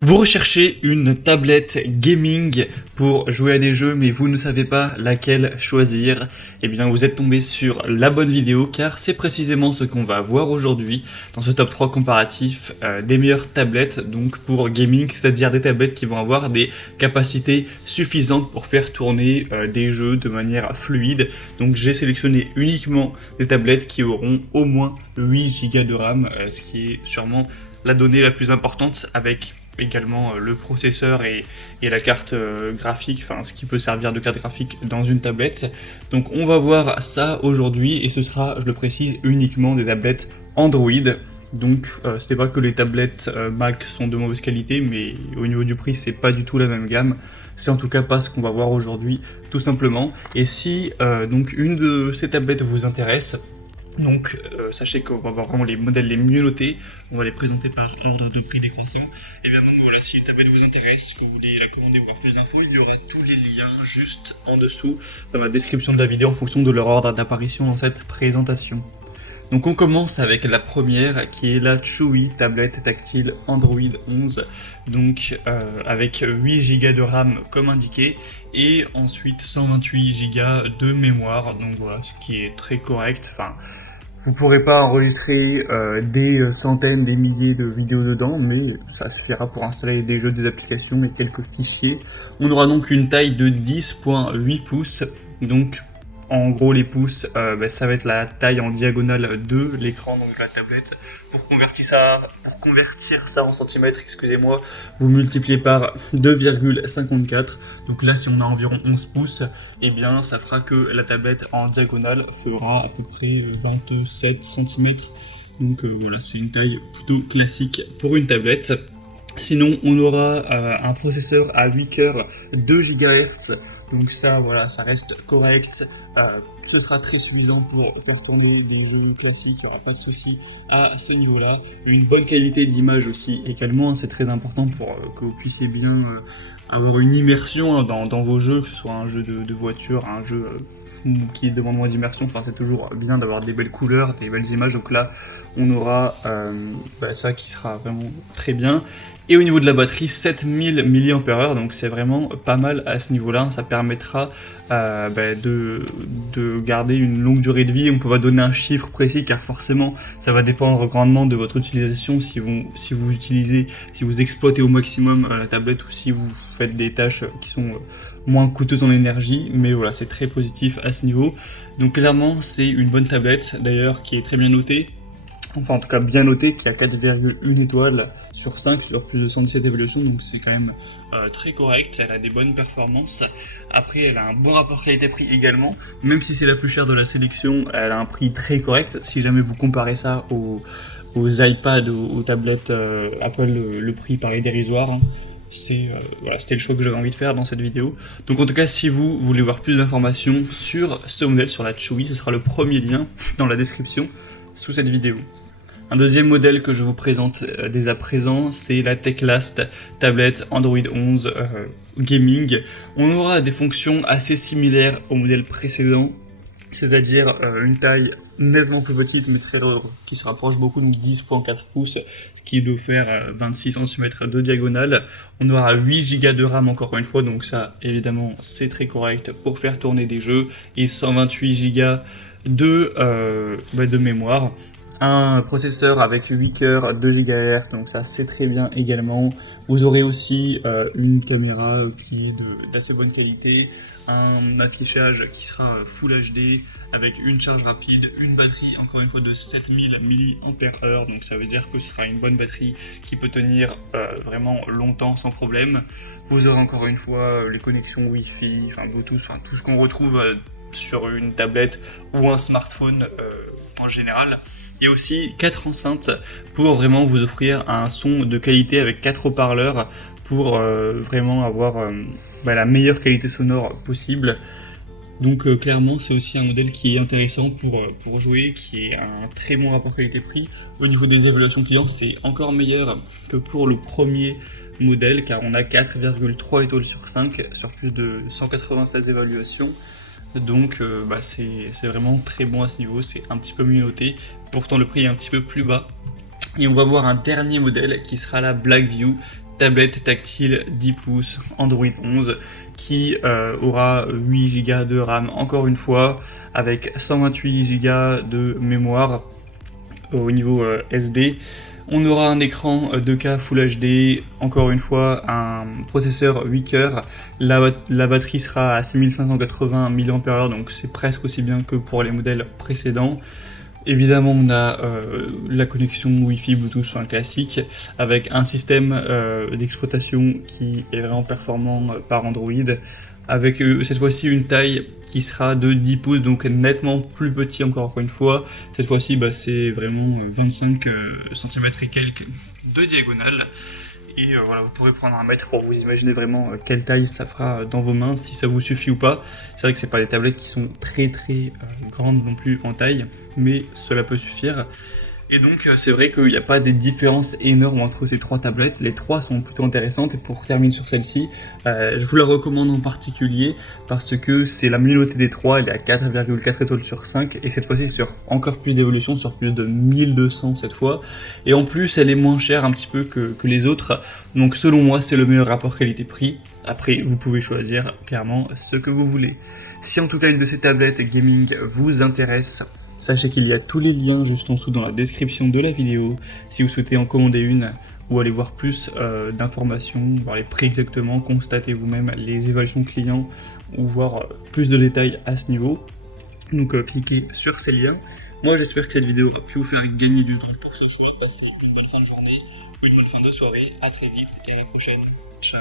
Vous recherchez une tablette gaming pour jouer à des jeux mais vous ne savez pas laquelle choisir. Eh bien vous êtes tombé sur la bonne vidéo car c'est précisément ce qu'on va voir aujourd'hui dans ce top 3 comparatif des meilleures tablettes donc pour gaming, c'est-à-dire des tablettes qui vont avoir des capacités suffisantes pour faire tourner des jeux de manière fluide. Donc j'ai sélectionné uniquement des tablettes qui auront au moins 8 Go de RAM, ce qui est sûrement la donnée la plus importante, avec également le processeur et la carte graphique, enfin ce qui peut servir de carte graphique dans une tablette. Donc on va voir ça aujourd'hui et ce sera, je le précise, uniquement des tablettes Android. Donc c'est pas que les tablettes Mac sont de mauvaise qualité, mais au niveau du prix c'est pas du tout la même gamme. C'est en tout cas pas ce qu'on va voir aujourd'hui tout simplement. Et si donc une de ces tablettes vous intéresse, donc sachez qu'on va voir vraiment les modèles les mieux notés, on va les présenter par ordre de prix décroissant. Et bien donc voilà, si une tablette vous intéresse, que vous voulez la commander ou voir plus d'infos, il y aura tous les liens juste en dessous dans la description de la vidéo en fonction de leur ordre d'apparition dans cette présentation. Donc on commence avec la première qui est la Chewy tablette tactile Android 11, donc avec 8 Go de RAM comme indiqué et ensuite 128 Go de mémoire, donc voilà, ce qui est très correct. Enfin, vous pourrez pas enregistrer des centaines, des milliers de vidéos dedans, mais ça suffira pour installer des jeux, des applications et quelques fichiers. On aura donc une taille de 10.8 pouces, donc en gros les pouces, ça va être la taille en diagonale de l'écran, donc de la tablette. Pour convertir ça en centimètres, excusez-moi, vous multipliez par 2,54. Donc là, si on a environ 11 pouces, eh bien ça fera que la tablette en diagonale fera à peu près 27 cm. Donc voilà, c'est une taille plutôt classique pour une tablette. Sinon, on aura un processeur à 8 cœurs, 2 GHz. Donc ça, voilà, ça reste correct. Ce sera très suffisant pour faire tourner des jeux classiques. Il n'y aura pas de souci à ce niveau-là. Une bonne qualité d'image aussi également. C'est très important pour que vous puissiez bien avoir une immersion dans vos jeux, que ce soit un jeu de voiture, un jeu qui demande moins d'immersion. Enfin, c'est toujours bien d'avoir des belles couleurs, des belles images. Donc là, on aura ça qui sera vraiment très bien. Et au niveau de la batterie, 7000 mAh, donc c'est vraiment pas mal à ce niveau-là. Ça permettra de garder une longue durée de vie. On peut pas donner un chiffre précis car forcément ça va dépendre grandement de votre utilisation. Si vous exploitez au maximum la tablette ou si vous faites des tâches qui sont moins coûteuses en énergie. Mais voilà, c'est très positif à ce niveau. Donc clairement, c'est une bonne tablette d'ailleurs qui est très bien notée. Enfin en tout cas bien noté, qui a 4,1 étoiles sur 5 sur plus de 117 évaluations, donc c'est quand même très correct. Elle a des bonnes performances. Après elle a un bon rapport qualité-prix également, même si c'est la plus chère de la sélection, elle a un prix très correct. Si jamais vous comparez ça aux iPads, aux tablettes Apple, le prix paraît dérisoire, hein. Voilà, c'était le choix que j'avais envie de faire dans cette vidéo. Donc en tout cas, si vous voulez voir plus d'informations sur ce modèle, sur la Chewy, ce sera le premier lien dans la description sous cette vidéo. Un deuxième modèle que je vous présente dès à présent, c'est la Teclast tablette Android 11 Gaming. On aura des fonctions assez similaires au modèle précédent, c'est-à-dire une taille nettement plus petite mais très qui se rapproche beaucoup, donc 10.4 pouces, ce qui doit faire 26 cm de diagonale. On aura 8 Go de RAM encore une fois, donc ça évidemment c'est très correct pour faire tourner des jeux, et 128 Go de mémoire. Un processeur avec 8 cœurs, 2 GHz, donc ça c'est très bien également. Vous aurez aussi une caméra qui est d'assez bonne qualité, un affichage qui sera Full HD avec une charge rapide, une batterie encore une fois de 7000 mAh, donc ça veut dire que ce sera une bonne batterie qui peut tenir vraiment longtemps sans problème. Vous aurez encore une fois les connexions Wi-Fi, enfin Bluetooth, enfin tout ce qu'on retrouve sur une tablette ou un smartphone en général. Il y a aussi 4 enceintes pour vraiment vous offrir un son de qualité avec 4 haut-parleurs pour vraiment avoir la meilleure qualité sonore possible. Donc clairement c'est aussi un modèle qui est intéressant pour jouer, qui est un très bon rapport qualité-prix. Au niveau des évaluations clients, c'est encore meilleur que pour le premier modèle car on a 4,3 étoiles sur 5 sur plus de 196 évaluations. Donc c'est vraiment très bon à ce niveau, c'est un petit peu mieux noté, pourtant le prix est un petit peu plus bas. Et on va voir un dernier modèle qui sera la Blackview tablette tactile 10 pouces Android 11 qui aura 8 Go de RAM encore une fois, avec 128 Go de mémoire au niveau SD. On aura un écran 2K Full HD, encore une fois un processeur 8 cœurs, la batterie sera à 6580 mAh, donc c'est presque aussi bien que pour les modèles précédents. Évidemment, on a la connexion Wi-Fi Bluetooth, enfin classique, avec un système d'exploitation qui est vraiment performant par Android, avec cette fois-ci une taille qui sera de 10 pouces, donc nettement plus petit encore une fois. Cette fois-ci, c'est vraiment 25 cm et quelques de diagonale. Et voilà, vous pourrez prendre un mètre pour vous imaginer vraiment quelle taille ça fera dans vos mains, si ça vous suffit ou pas. C'est vrai que c'est pas des tablettes qui sont très grandes non plus en taille, mais cela peut suffire. Et donc c'est vrai qu'il n'y a pas des différences énormes entre ces trois tablettes, les trois sont plutôt intéressantes, et pour terminer sur celle-ci, je vous la recommande en particulier parce que c'est la mieux notée des trois, elle est à 4,4 étoiles sur 5, et cette fois-ci sur encore plus d'évolution, sur plus de 1200 cette fois, et en plus elle est moins chère un petit peu que les autres, donc selon moi c'est le meilleur rapport qualité-prix. Après vous pouvez choisir clairement ce que vous voulez. Si en tout cas une de ces tablettes gaming vous intéresse, sachez qu'il y a tous les liens juste en dessous dans la description de la vidéo si vous souhaitez en commander une ou aller voir plus d'informations, voir les prix exactement, constater vous-même les évaluations clients ou voir plus de détails à ce niveau. Donc cliquez sur ces liens. Moi j'espère que cette vidéo a pu vous faire gagner du temps pour ce choix. Passez une bonne fin de journée ou une bonne fin de soirée. À très vite et à la prochaine. Ciao.